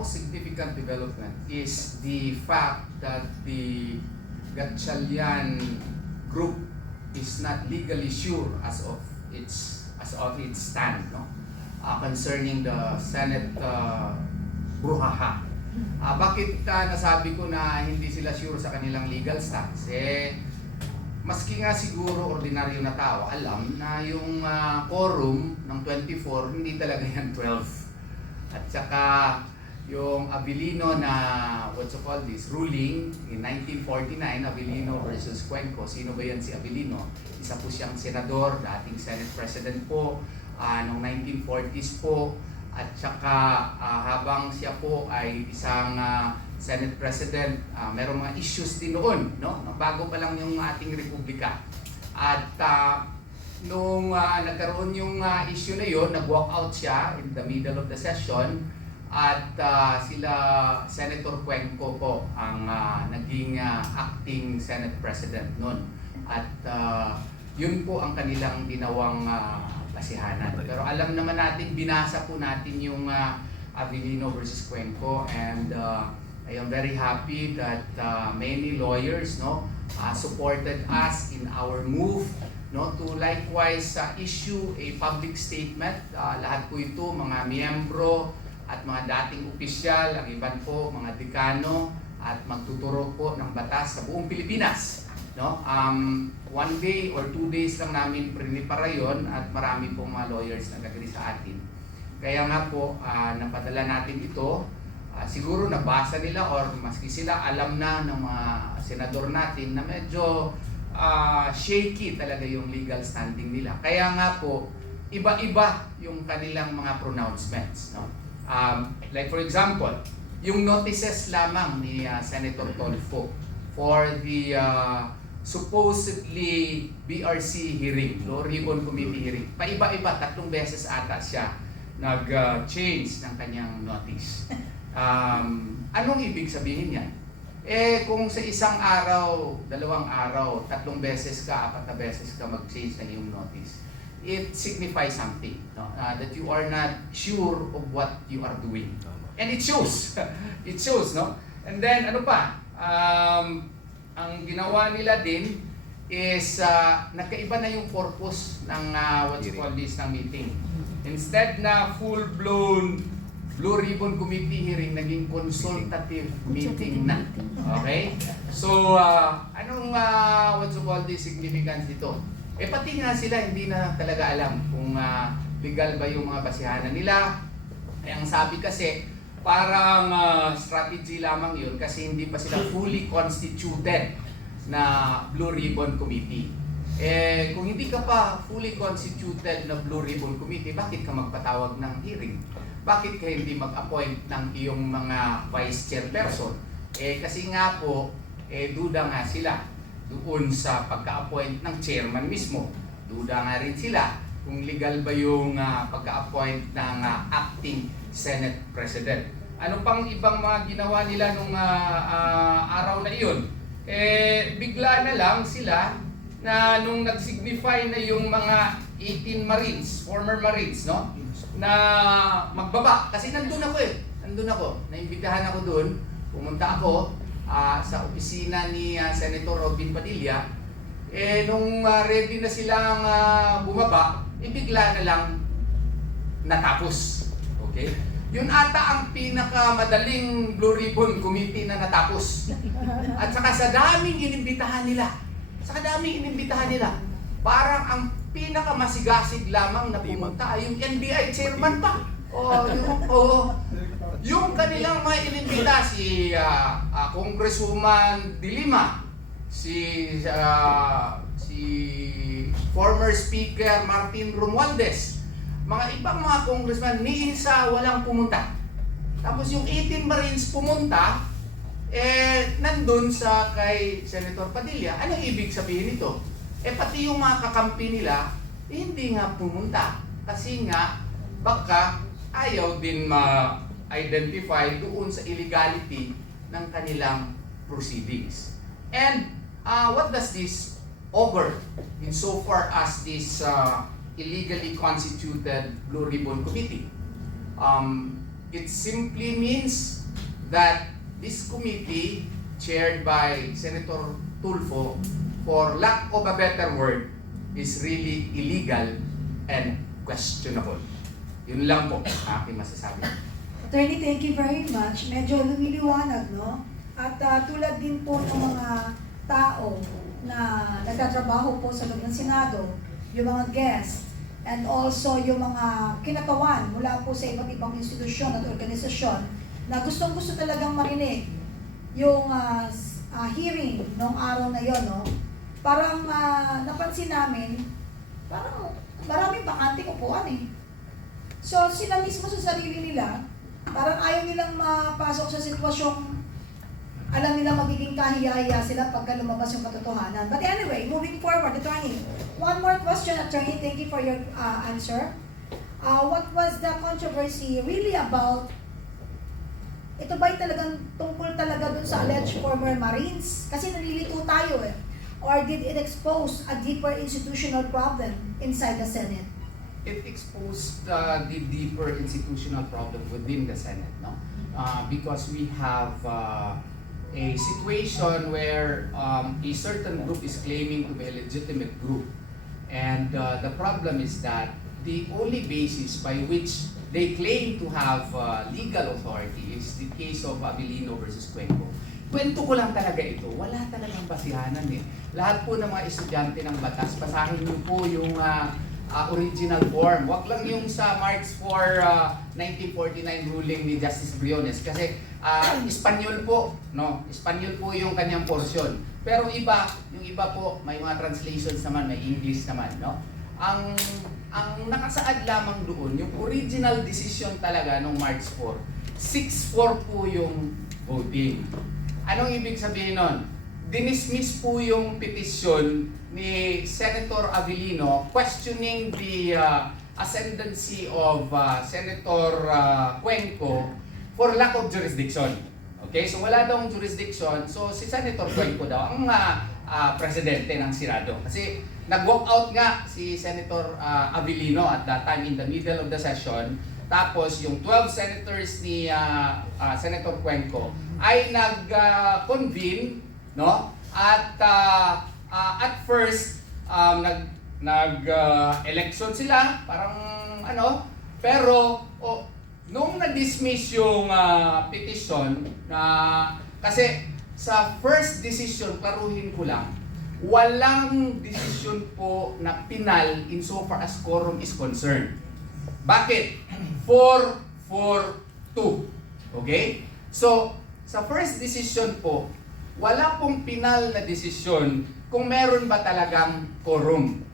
most significant development is the fact that the Gatchalian group is not legally sure as of its stand, no? Concerning the Senate brouhaha. Bakit nasabi ko na hindi sila sure sa kanilang legal stance? Maski nga siguro ordinaryo na tao, alam na yung quorum ng 24, hindi talaga yan 12. At saka yung Abilino na, ruling in 1949, Abilino versus Cuenco. Sino ba yan si Abilino? Isa po siyang senador, dating Senate President po, noong 1940s po. At saka habang siya po ay isang Senate President, merong mga issues din noon, no? Bago pa lang yung ating republika. At nung nagkaroon yung issue na yun, nag-walk out siya in the middle of the session. At sila Senator Cuenco po ang naging acting Senate President noon. At yun po ang kanilang ginawang basihanan. Pero alam naman natin, binasa po natin yung Abilino versus Cuenco, and I am very happy that many lawyers, no, supported us in our move, no, to likewise issue a public statement. Lahat po ito mga miyembro at mga dating opisyal, ang iban po mga dekano at magtuturo po ng batas sa buong Pilipinas. No? 1 day or 2 days lang namin prinipara yun at marami pong mga lawyers na nag-agree sa atin. Kaya nga po, napadala natin ito. Siguro nabasa nila or maski sila alam na ng mga senador natin na medyo shaky talaga yung legal standing nila. Kaya nga po, iba-iba yung kanilang mga pronouncements. No? Like for example, yung notices lamang ni Senator Tolfo for the supposedly BRC hearing, Blue Ribbon Committee hearing. Paiba-iba, 3 beses ata siya nag-change ng kanyang notice. Anong ibig sabihin yan? Kung sa isang araw, 2 araw, 3 beses ka, 4 beses ka mag-change ng iyong notice, it signifies something, no? That you are not sure of what you are doing. And it shows. It shows, no? And then, ano pa? Ang ginawa nila din is nagkaiba na yung purpose ng ng meeting. Instead na full-blown Blue Ribbon Committee hearing, naging consultative meeting na. Okay? So, anong significance dito? Pati nga sila hindi na talaga alam kung legal ba yung mga basihanan nila. Ang sabi kasi, parang strategy lamang yun kasi hindi pa sila fully constituted na Blue Ribbon Committee. Kung hindi ka pa fully constituted na Blue Ribbon Committee, bakit ka magpatawag ng hearing? Bakit ka hindi mag-appoint ng iyong mga vice chairperson? Kasi nga po, duda nga sila doon sa pagka-appoint ng chairman mismo. Duda nga rin sila kung legal ba yung pagka-appoint ng acting Senate President. Ano pang ibang mga ginawa nila nung araw na iyon? Bigla na lang sila na nung nag-signify na yung mga 18 Marines, former Marines, no? Na magbaba. Kasi nandun ako. Naimbitahan ako doon. Pumunta ako sa opisina ni Senator Robin Padilla. Nung ready na silang bumaba, bigla na lang natapos. Okay? Yun ata ang pinakamadaling Blue Ribbon Committee na natapos. At saka sa daming inimbitahan nila, parang ang pinakamasigasig lamang na pumunta ay yung NBI chairman pa. Yung kanilang mga inimbita, si Congresswoman De Lima, si former Speaker Martin Romualdez, mga ibang mga congressman, ni isa walang pumunta. Tapos yung 18 Marines pumunta, nandun sa kay Senator Padilla. Anong ibig sabihin nito? Pati yung mga kakampi nila, hindi nga pumunta. Kasi nga, baka ayaw din ma-identify doon sa illegality ng kanilang proceedings. And what does this augur insofar as this illegally constituted Blue Ribbon Committee? It simply means that this committee, chaired by Senator Tulfo, for lack of a better word, is really illegal and questionable. Yun lang po ang aking masasabi. Attorney, thank you very much. Medyo lumiliwanag, no? At tulad din po ng mga tao na nagtatrabaho po sa loob ng Senado, yung mga guests, and also yung mga kinatawan mula po sa iba't ibang institusyon at organisasyon na gustong-gusto talagang marinig yung hearing noong araw na yon, no? Parang napansin namin, parang maraming bakanteng upuan eh. So sila mismo sa sarili nila, parang ayaw nilang mapasok sa sitwasyong alam nila magiging kahiya-hiya sila pagka lumabas yung katotohanan. But anyway, moving forward, Attorney, one more question, Attorney. Thank you for your answer. What was the controversy really about? Ito ba'y talagang tungkol talaga dun sa alleged former Marines? Kasi nalilito tayo eh. Or did it expose a deeper institutional problem inside the Senate? It exposed the deeper institutional problem within the Senate, no? Because we have a situation where a certain group is claiming to be a legitimate group. And the problem is that the only basis by which they claim to have legal authority is the case of Abilino versus Cuenco. Kwento ko lang talaga ito, wala talagang basihanan eh. Lahat po ng mga estudyante ng batas, basahin niyo po yung original form. Wag lang yung sa March 4, 1949 ruling ni Justice Briones kasi Espanyol po, no? Espanyol po yung kanyang portion. Pero yung iba po may mga translations naman, may English naman, no? Ang nakasaad lamang doon, yung original decision talaga nung March 4, 6-4 po yung voting. Anong ibig sabihin nun? Dinismiss po yung petition ni Senator Abilino questioning the ascendancy of Senator Cuenco for lack of jurisdiction. Okay, so wala daw jurisdiction, so si Senator Cuenco daw ang presidente ng Senado. Kasi nag-walk out nga si Senator Abilino at that time in the middle of the session. Tapos yung 12 senators ni Senator Cuenco ay nag-convene, no? At first nag-election sila, parang ano, pero nung na-dismiss yung petition kasi sa first decision, klaruhin ko lang, walang decision po na pinal insofar as quorum is concerned. Bakit? 4-4-2. Okay? So, sa first decision po, wala pong pinal na desisyon kung meron ba talagang quorum.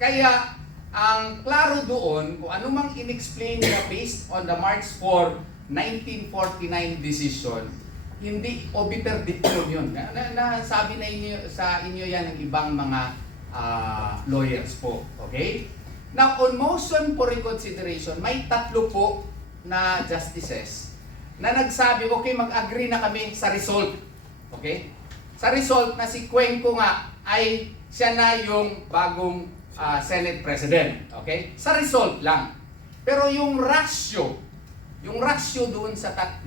Kaya, ang klaro doon, kung anumang in-explain nila based on the March 4, 1949 decision, hindi obiter dictum yun. Nasabi na sa inyo yan ng ibang mga lawyers po. Okay? Now, on motion for reconsideration, may 3 po na justices na nagsabi, okay, mag-agree na kami sa result. Okay? Sa result na si Cuenco nga ay siya na yung bagong Senate President. Okay? Sa result lang. Pero yung ratio doon sa 3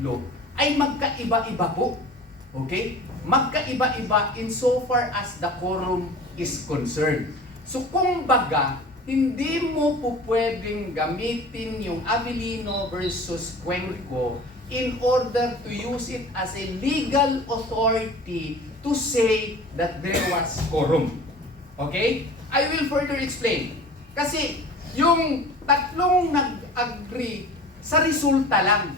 ay magkaiba-iba po. Okay? Magkaiba-iba insofar as the quorum is concerned. So kung baga, hindi mo po pwedeng gamitin yung Abilino versus Cuenco in order to use it as a legal authority to say that there was quorum. Okay? I will further explain. Kasi yung 3 nag-agree sa resulta lang.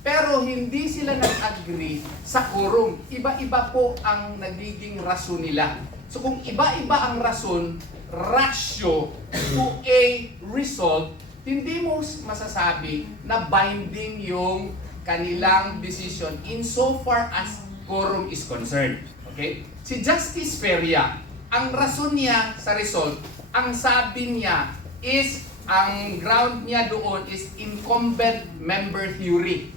Pero hindi sila nag-agree sa quorum. Iba-iba po ang nagiging rason nila. So kung iba-iba ang rason, ratio to a result, hindi mo masasabi na binding yung kanilang decision insofar as quorum is concerned. Okay? Si Justice Feria, ang rason niya sa result, ang sabi niya is, ang ground niya doon is incumbent member theory.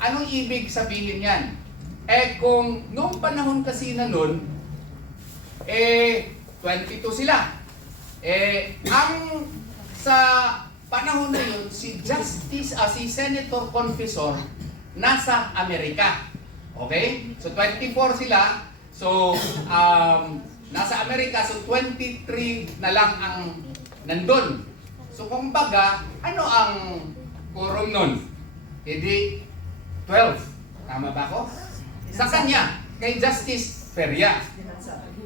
Anong ibig sabihin yan? Kung noong panahon kasi na nun, 22 sila. Ang sa panahon na yun, si Senator Confessor nasa Amerika. Okay? So 24 sila. So nasa Amerika, so 23 na lang ang nandun. So kumbaga, ano ang quorum nun? Hindi 12. Tama ba ko? Sa kanya, kay Justice Peria.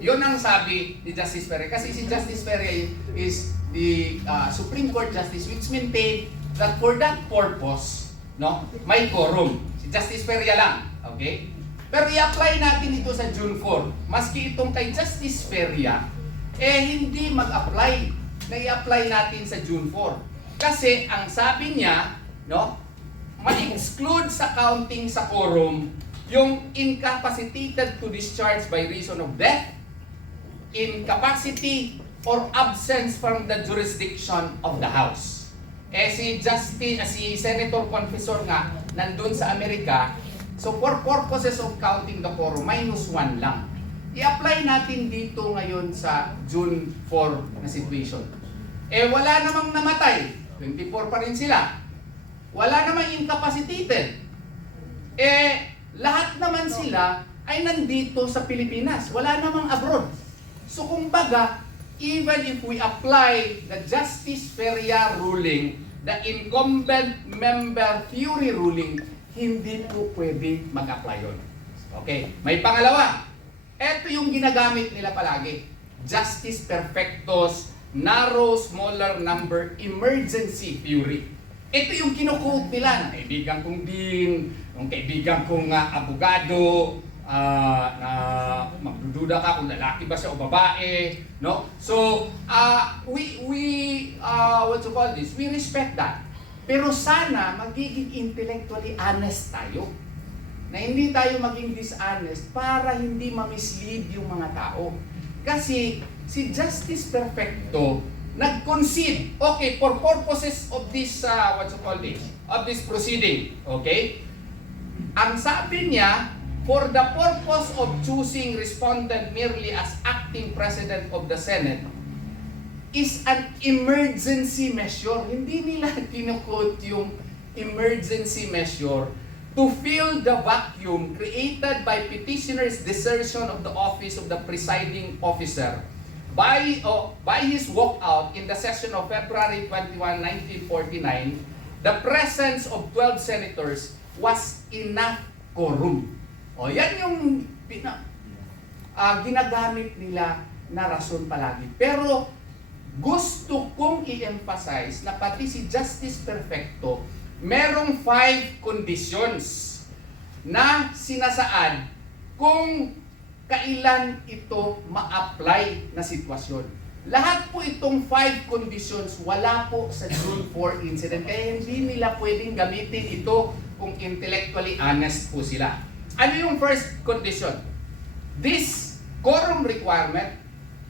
Yun ang sabi ni Justice Peria. Kasi si Justice Peria is the Supreme Court Justice which maintained that for that purpose, no, may quorum. Si Justice Peria lang. Okay? Pero i-apply natin ito sa June 4. Maski itong kay Justice Peria, hindi mag-apply na i-apply natin sa June 4. Kasi ang sabi niya, no, ma-exclude sa counting sa quorum yung incapacitated to discharge by reason of death, incapacity, or absence from the jurisdiction of the House. Si Senator Confessor nga, nandun sa Amerika, so for purposes of counting the quorum, -1 lang. I-apply natin dito ngayon sa June 4 na situation. Wala namang namatay, 24 pa rin sila. Wala namang incapacitated. Lahat naman sila ay nandito sa Pilipinas. Wala namang abroad. So kumbaga, even if we apply the Justice Peria ruling, the incumbent member theory ruling, hindi po pwedeng mag-apply yun. Okay, may pangalawa. Ito yung ginagamit nila palagi. Justice Perfectus, narrow, smaller number, emergency theory. Ito yung kinukote nila ng kaibigan kong dean, ng kaibigan kong abogado, na magdududa ka kung lalaki ba siya o babae, no? So, what you call this? We respect that. Pero sana magiging intellectually honest tayo. Na hindi tayo maging dishonest para hindi ma-mislead yung mga tao. Kasi si Justice Perfecto nag-concede, okay, for purposes of this, what you call this? Of this proceeding, okay? Ang sabi niya, for the purpose of choosing respondent merely as acting president of the Senate is an emergency measure. Hindi nila kinukote yung emergency measure to fill the vacuum created by petitioner's desertion of the office of the presiding officer by his walkout in the session of February 21, 1949. The presence of 12 senators was enough quorum. Yan yung ginagamit nila na rason palagi. Pero gusto kong i-emphasize na pati si Justice Perfecto, merong 5 conditions na sinasaad kung kailan ito ma-apply na sitwasyon. Lahat po itong 5 conditions wala po sa June 4 incident. Kaya hindi nila pwedeng gamitin ito kung intellectually honest po sila. Ano yung first condition? This quorum requirement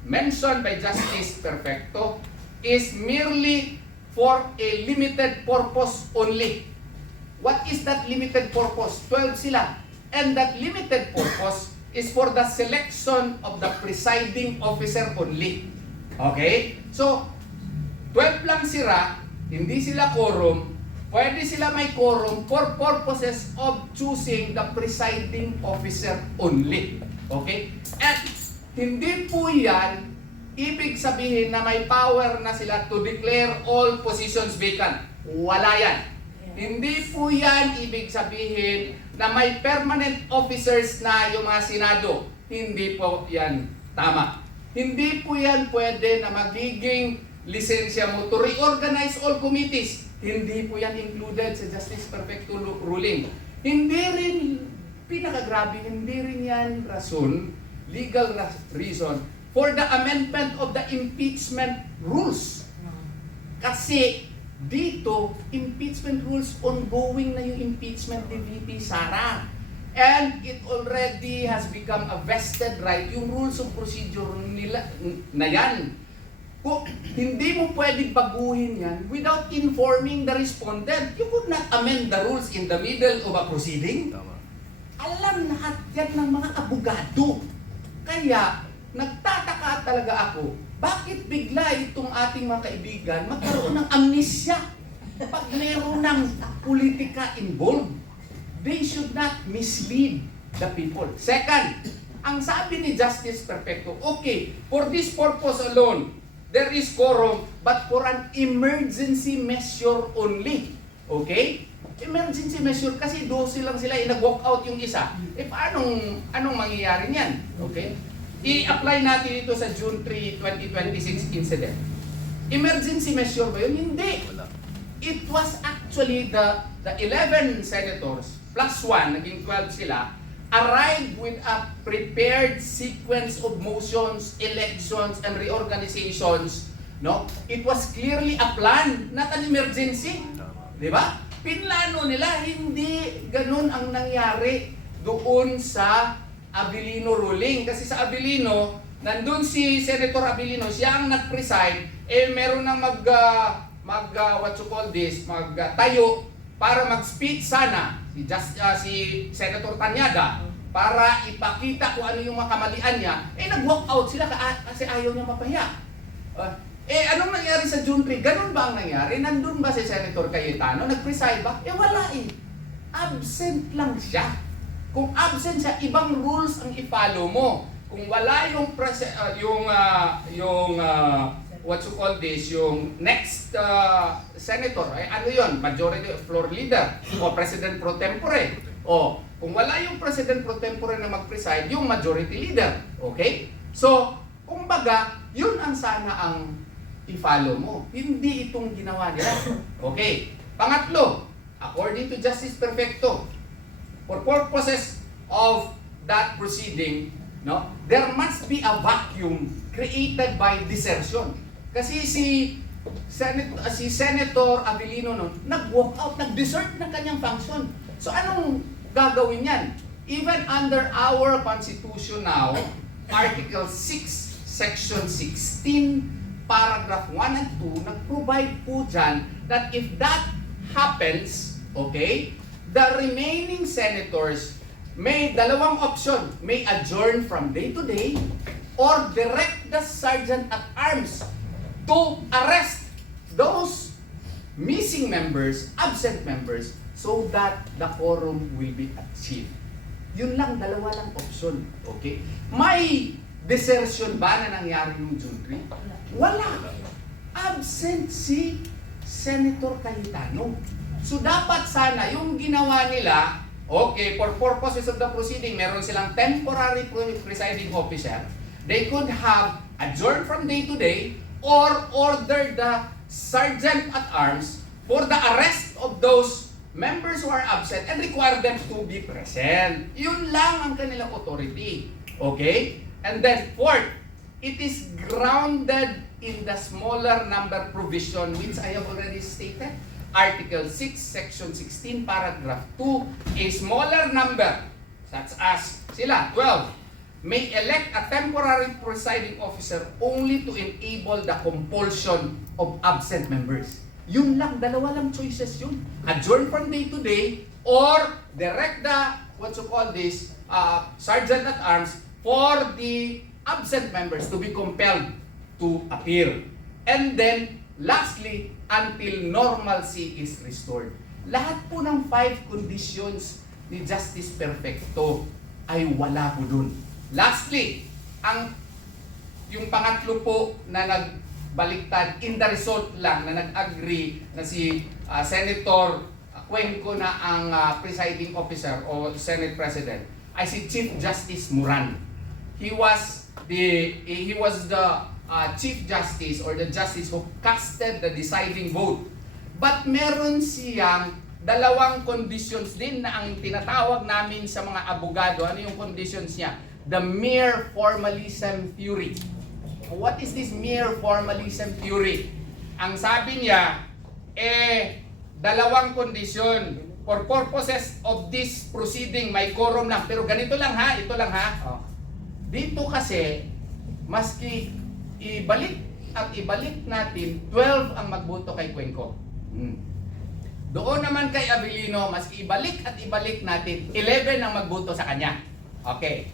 mentioned by Justice Perfecto is merely for a limited purpose only. What is that limited purpose? 12 sila. And that limited purpose is for the selection of the presiding officer only. Okay? So, 12 lang sila, hindi sila quorum. Pwede sila may quorum for purposes of choosing the presiding officer only. Okay? At hindi po yan ibig sabihin na may power na sila to declare all positions vacant. Wala yan. Hindi po yan ibig sabihin na may permanent officers na yung mga senado. Hindi po yan tama. Hindi po yan pwede na magiging lisensya mo to reorganize all committees. Hindi po yan included sa Justice Perfecto ruling. Hindi rin, pinakagrabe, hindi rin yan rason, legal reason, for the amendment of the impeachment rules. Kasi dito, impeachment rules, ongoing na yung impeachment ni VP Sara. And it already has become a vested right. Yung rules of procedure nila na yan. Kung hindi mo pwedeng baguhin yan without informing the respondent. You could not amend the rules in the middle of a proceeding. Tama. Alam lahat yan ng mga abogado. Kaya, nagtataka talaga ako, bakit bigla itong ating mga kaibigan magkaroon ng amnesia pag meron ng politika involved? They should not mislead the people. Second, ang sabi ni Justice Perfecto, okay, for this purpose alone, there is quorum, but for an emergency measure only. Okay? Emergency measure kasi 12 lang sila, nag-walk out yung isa. Anong mangyayari niyan? Okay? I-apply natin ito sa June 3, 2026 incident. Emergency measure ba yun? Hindi. It was actually the 11 senators plus 1, naging 12 sila, arrived with a prepared sequence of motions, elections, and reorganizations. No? It was clearly a plan, not an emergency. Di ba? Pinlano nila, hindi ganun ang nangyari doon sa Abilino ruling. Kasi sa Abilino, nandun si Senator Abilino, siya ang nag-preside, meron nang magtayo para mag-speech sana si Senator Tanyada para ipakita kung ano yung makamalian niya, nag-walk out sila kasi ayaw niya mapahiya. Anong nangyari sa June 3? Ganun ba ang nangyari? Nandun ba si Senator Cayetano? Nag-preside ba? Wala eh. Absent lang siya. Kung absent siya, ibang rules ang i-follow mo. Kung wala yung yung next senator, ano yun? Majority floor leader o president pro tempore. O kung wala yung president pro tempore na mag-preside, yung majority leader. Okay? So, kumbaga, yun ang sana ang i-follow mo. Hindi itong ginawa nila. Okay. Pangatlo, according to Justice Perfecto, for purposes of that proceeding, no, there must be a vacuum created by desertion. Kasi si Senator Abilino nun, nag-walk out, nag-desert ng kanyang function. So anong gagawin yan? Even under our Constitution now, Article 6, Section 16, Paragraph 1 and 2, nag-provide po dyan that if that happens, okay, the remaining senators may dalawang option, may adjourn from day to day or direct the sergeant at arms to arrest those missing members, absent members, so that the quorum will be achieved. Yun lang, dalawa lang option. Okay? May desertion ba na nangyari noong June 3? Wala. Absent si Senator Cayetano. So dapat sana yung ginawa nila, okay, for purposes of the proceeding, meron silang temporary presiding officer. They could have adjourned from day to day or order the sergeant at arms for the arrest of those members who are absent and require them to be present. Yun lang ang kanilang authority. Okay? And then fourth, it is grounded in the smaller number provision which I have already stated. Article 6, Section 16, Paragraph 2, a smaller number, such as sila, 12, may elect a temporary presiding officer only to enable the compulsion of absent members. Yun lang, dalawa lang choices yun. Adjourn from day to day or direct the, sergeant at arms for the absent members to be compelled to appear. And then, lastly, until normalcy is restored. Lahat po ng 5 conditions ni Justice Perfecto ay wala po dun. Lastly, yung pangatlo po na nagbaliktad in the result lang na nag-agree na si Senator Cuenco na ang presiding officer o Senate President ay si Chief Justice Moran. He was the Chief Justice or the Justice who casted the deciding vote. But meron siyang dalawang conditions din na ang tinatawag namin sa mga abogado. Ano yung conditions niya? The mere formalism theory. What is this mere formalism theory? Ang sabi niya, dalawang kondisyon. For purposes of this proceeding, may quorum lang. Pero ganito lang ha, ito lang ha. Dito kasi, maski ibalik natin, 12 ang magboto kay Cuenco. Doon naman kay Abilino, maski ibalik natin, 11 ang magboto sa kanya. Okay.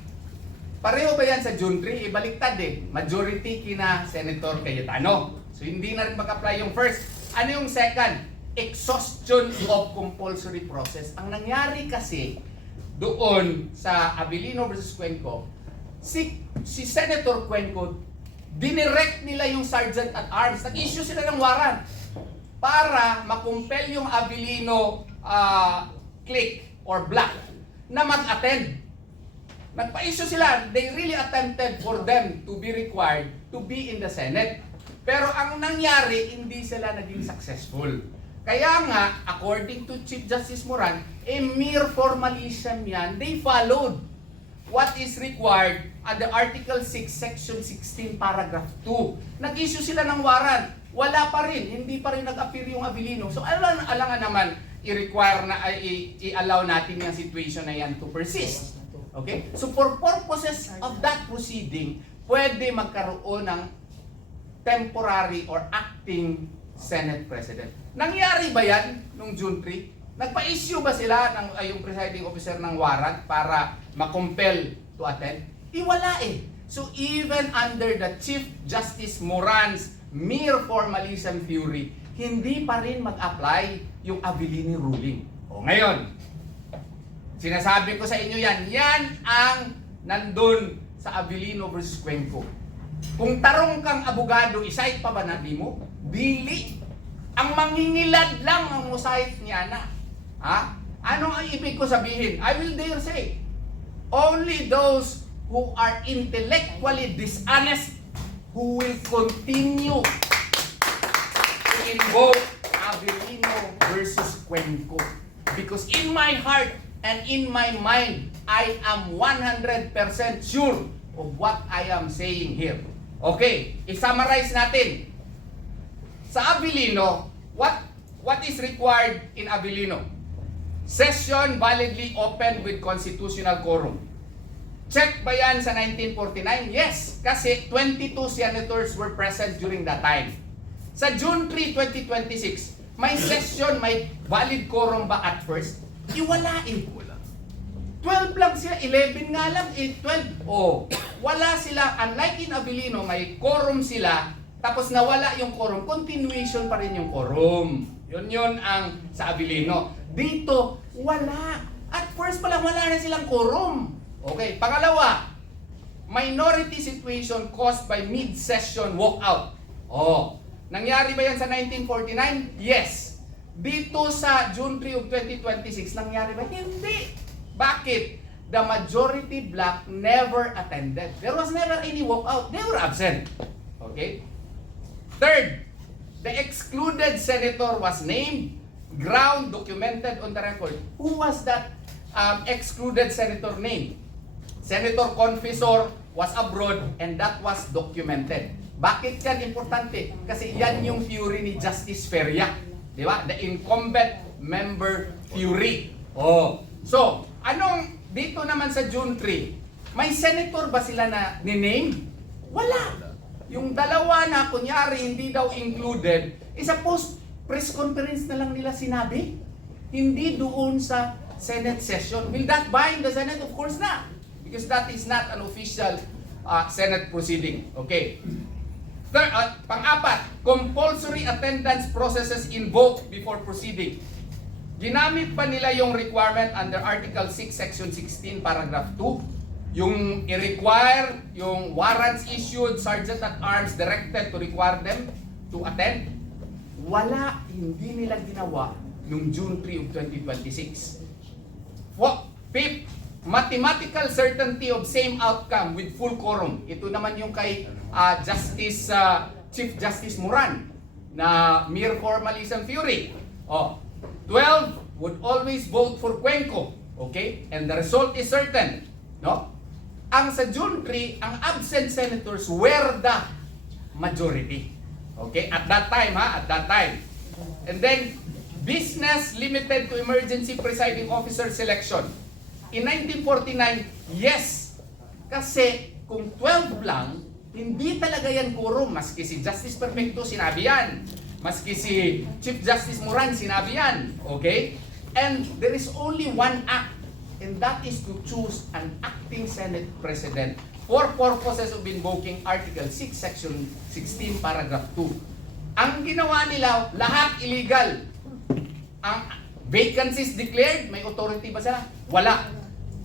Pareho ba yan sa June 3? Ibaliktad eh. Majority kina Senator Cayetano. So hindi na rin mag-apply yung first. Ano yung second? Exhaustion of compulsory process. Ang nangyari kasi doon sa Abilino versus Cuenco, si Senator Cuenco, dinirect nila yung sergeant at arms. Nag-issue sila ng warrant para makumpel yung Abilino clique or block na mag-attend. Nagpa-issue sila. They really attempted for them to be required to be in the Senate. Pero ang nangyari, hindi sila naging successful. Kaya nga, according to Chief Justice Moran, mere formalism yan. They followed what is required under Article 6, Section 16, Paragraph 2. Nag-issue sila ng warrant. Wala pa rin. Hindi pa rin nag-appear yung Abilino. So, alangan naman, i-require na, i-allow natin yung situation na yan to persist. Okay? So, for purposes of that proceeding, pwede magkaroon ng temporary or acting Senate President. Nangyari ba yan nung June 3? Nagpa-issue ba sila ng yung presiding officer ng warrant para makumpel to attend? Wala eh. So even under the Chief Justice Moran's mere formalism theory, hindi pa rin mag-apply yung Abilino ruling. O ngayon, sinasabi ko sa inyo yan ang nandun sa Abilino versus Cuenco. Kung tarong kang abogado, isite pa ba natin mo? Dili. Ang mangingilad lang ang musahit niya na. Ha? Anong ang ibig ko sabihin? I will dare say, only those who are intellectually dishonest who will continue to invoke Abilino versus Cuenco. Because in my heart and in my mind, I am 100% sure of what I am saying here. Okay, i-summarize natin. Sa Abilino, what is required in Abilino? Session validly opened with constitutional quorum. Check ba yan sa 1949? Yes, kasi 22 senators were present during that time. Sa June 3, 2026, may session, may valid quorum ba at first? Wala eh. 12 lang siya, 11 nga lang, 12. Oh, wala sila, unlike in Abilino, may quorum sila, tapos nawala yung quorum, continuation pa rin yung quorum. Yun ang sa Abilino. Dito, wala. At first pa lang, wala na silang quorum. Okay, pangalawa, minority situation caused by mid-session walkout. Oh, nangyari ba yan sa 1949? Yes. Dito sa June 3 of 2026, nangyari ba? Hindi. Bakit? The majority bloc never attended. There was never any walkout. They were absent. Okay? Third, the excluded senator was named, ground, documented on the record. Who was that excluded senator named? Senator Confessor was abroad and that was documented. Bakit yan importante? Kasi yan yung theory ni Justice Feria. Di ba? The incumbent member theory. Oh. So, anong dito naman sa June 3, may senator ba sila na ni-name? Wala. Yung dalawa na kunyari hindi daw included, isa post-press conference na lang nila sinabi. Hindi doon sa Senate session. Will that bind the Senate? Of course not. Because that is not an official Senate proceeding. Okay. Third, pang-apat, compulsory attendance processes invoked before proceeding. Ginamit pa nila yung requirement under Article 6, Section 16, Paragraph 2. Yung i-require, yung warrants issued, sergeant at arms directed to require them to attend. Wala, hindi nila ginawa noong June 3 of 2026. Fifth, mathematical certainty of same outcome with full quorum. Ito naman yung kay Chief Justice Moran na mere formalism theory. 12 would always vote for Cuenco. Okay? And the result is certain. No? Ang sa June 3, ang absent senators were the majority. Okay? At that time, at that time. And then, business limited to emergency presiding officer selection. In 1949, yes. Kasi kung 12 lang, hindi talaga yan quorum. Maski si Justice Perfecto sinabi yan. Maski si Chief Justice Moran sinabi yan. Okay? And there is only one act. And and that is to choose an acting Senate President for purposes of invoking Article 6, Section 16, Paragraph 2. Ang ginawa nila, lahat illegal. Ang vacancies declared, may authority ba sila? Wala.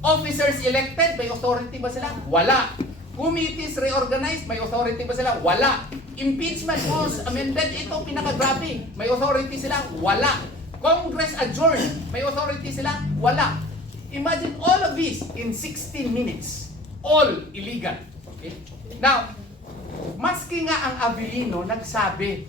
Officers elected, may authority ba sila? Wala. Committees reorganized, may authority ba sila? Wala. Impeachment rules amended, ito pinakagrabe. May authority sila? Wala. Congress adjourned, may authority sila? Wala. Imagine all of this in 16 minutes. All illegal. Okay? Now, maski nga ang Avellino nagsabi,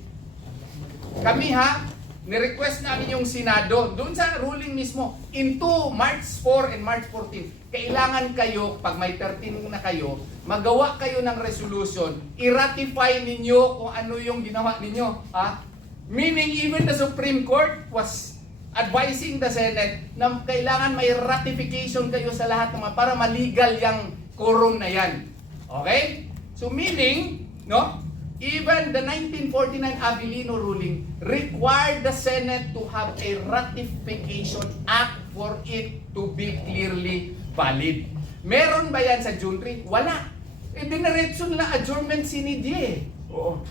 kami ha, ni-request namin yung Senado, doon sa ruling mismo, into March 4 and March 14, kailangan kayo, pag may 13 na kayo, magawa kayo ng resolution, i-ratify ninyo kung ano yung ginawa ninyo. Ha? Meaning, even the Supreme Court was advising the Senate na kailangan may ratification kayo sa lahat ng mga, para maligal yung quorum na yan. Okay? So meaning, no? Even the 1949 Avellino ruling required the Senate to have a ratification act for it to be clearly valid. Meron ba yan sa June 3? Wala. Eh, diniretso nila adjournment sinidye eh. Oo.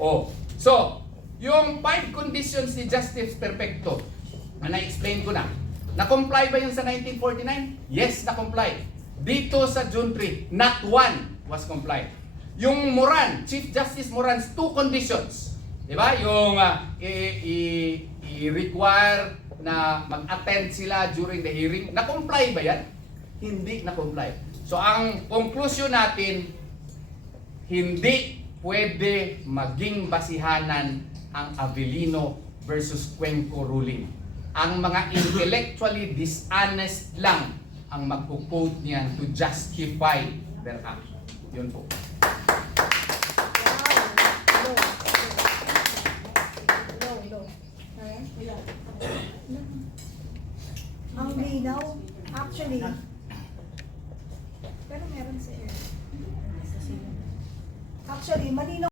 Oh. So, yung 5 conditions ni Justice Perfecto, na na-explain ko na. Na-comply ba yun sa 1949? Yes, na-comply. Dito sa June 3, not one was complied. Yung Moran, Chief Justice Moran's 2 conditions, di ba? Yung i-require na mag-attend sila during the hearing, na-comply ba yan? Hindi na-comply. So ang conclusion natin, hindi pwede maging basihanan ang Avellino versus Cuenco ruling. Ang mga intellectually dishonest lang ang magpo-quote niyan to justify their action. Yun po. Ang linaw, actually, pero meron sa air. Actually, malinaw.